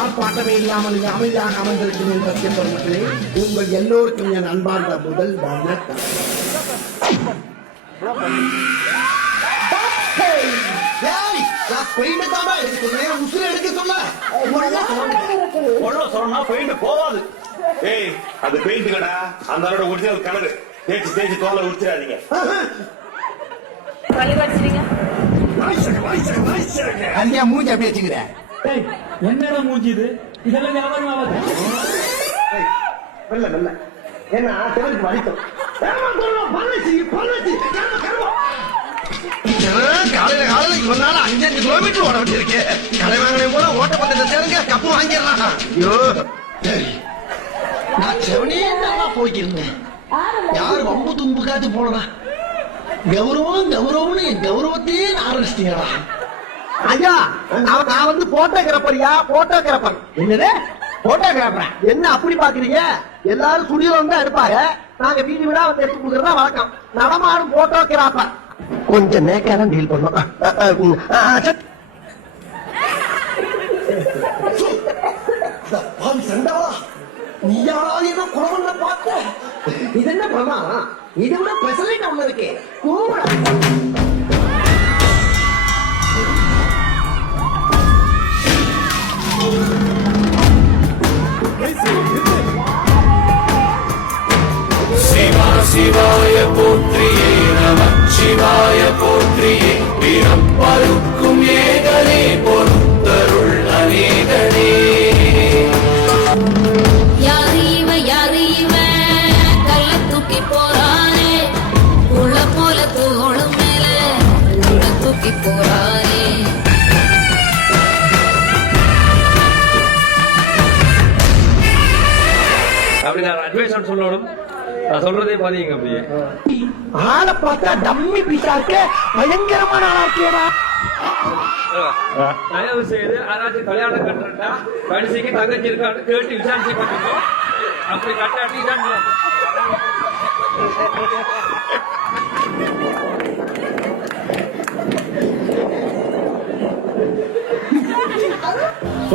ஆர்ப்பாட்டமே இல்லாமல் அமைதியாக அமர்ந்திருக்கும் சத்தியம் பெருமக்களே, உங்கள் எல்லோருக்கும் என் அன்பார்ந்த முதல் வணக்கம். போவாது. ஏய், அது பெயிண்ட் கடா, அந்த ஒரிஜினல் கலரு. தேய்ச்சி தேய்ச்சி தோலை உடிச்சிடாதீங்க. மூஞ்சி அப்படி வச்சுக்கிற. என்னடா மூஞ்சி இது? இதெல்லாம் வியாபாரம் ஆகாது. வெள்ள வெள்ள என்ன தெலுங்கு வலிக்கும். காலையில சொன்னாலும் 5-5 கிலோமீட்டர் ஓட வச்சிருக்கு. கடை வாங்கினே போல ஓட்டப்பந்தத்தை சேருங்க, கப்பு வாங்கிடலாம். ஐயோ சரி, நான் செவனே நல்லா போய்க்கிருந்தேன். யாரு வம்பு தும்பு காத்து போனதா? கௌரவம் கௌரவம்னு என் கௌரவத்தையே ஆரம்பிச்சிட்டீங்களா? ஐயா, நான் வந்து போட்டோகிராஃபரியா? போட்டோகிராஃபர் என்னது? போட்டோகிராஃபர் என்ன அப்படி பாக்குறீங்க? எல்லாரும் சுடியோல தான் எடுப்பாங்க, நாங்க வீடு வீடா வந்து எடுத்து கொடுக்கறதா வழக்கம். நடமாடும் போட்டோகிராஃபர். கொஞ்சம் நேக்காதான் டீல் பண்ணோம். நீயாவது என்ன குழந்தை பார்த்த? இது என்ன பண்ணா? இது விட பெசலைட் ஒண்ணு இருக்கு. சிவா சிவாய போற்றியே, நமச்சிவாய போற்றியே, வீரம் பருக்கும் ஏகனே, பொறுத்தருள் அநேகனே. யாரு இவன் கல்ல தூக்கி போறானே, உள்ள போல தோளும் மேல உள்ள தூக்கி போறானே. அப்படி நான் அட்வைஸ் சொல்லணும். நான் சொல்றதே பாத்தீங்க. அப்படியே ஆளை பார்த்தா டம்மி பீஸா இருக்க, பயங்கரமான ஆளா இருக்கேடா. தயவு செய்து யாராச்சும் கல்யாணம் கட்டுறா கடைசிக்கு தங்கச்சி இருக்கான்னு கேட்டு விசாரிச்சு கட்டுங்க. அப்படி கட்டாட்டி தான்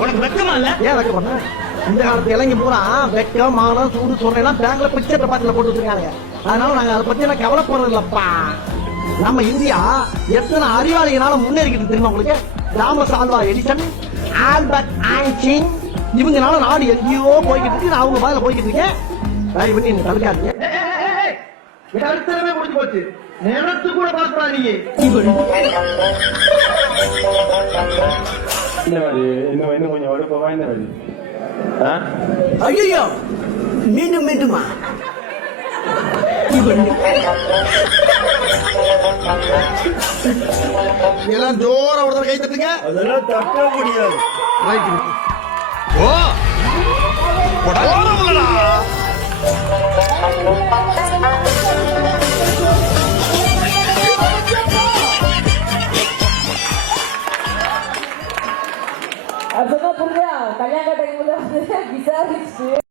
உனக்கு வெக்கமா இல்ல? ஏன் வெக்க பண்ண? இந்த காலத்து இளைஞ பூரா வெக்கம் மானம் சூடு சொல்றேன் பேங்க்ல பிக்சர் பாட்டில போட்டு வச்சிருக்காங்க. அதனால நாங்க அதை பத்தி எல்லாம் கவலைப்படுறது இல்லப்பா. நம்ம இந்தியா எத்தனை அறிவாளிகளால முன்னேறிக்கிட்டு தெரியுமா உங்களுக்கு? Thomas Alva Edison, Albert Einstein, இவங்கனால நாடு எங்கேயோ போய்கிட்டு இருக்கு. நான் அவங்க பதில போய்கிட்டு இருக்கேன். தயவு பண்ணி நீங்க தடுக்காதீங்க. கருத்தரவே முடிஞ்சு போச்சு. நேரத்து கூட பார்க்கறாதீங்க. இன்னும் கொஞ்சம் வடுப்பா இந்த வழி. ஐயோ, மீண்டும் மீண்டுமா? எல்லாம் ஜோர ஒருத்தர் கை தட்டுங்க. அதெல்லாம் தட்ட முடியாது. ஓ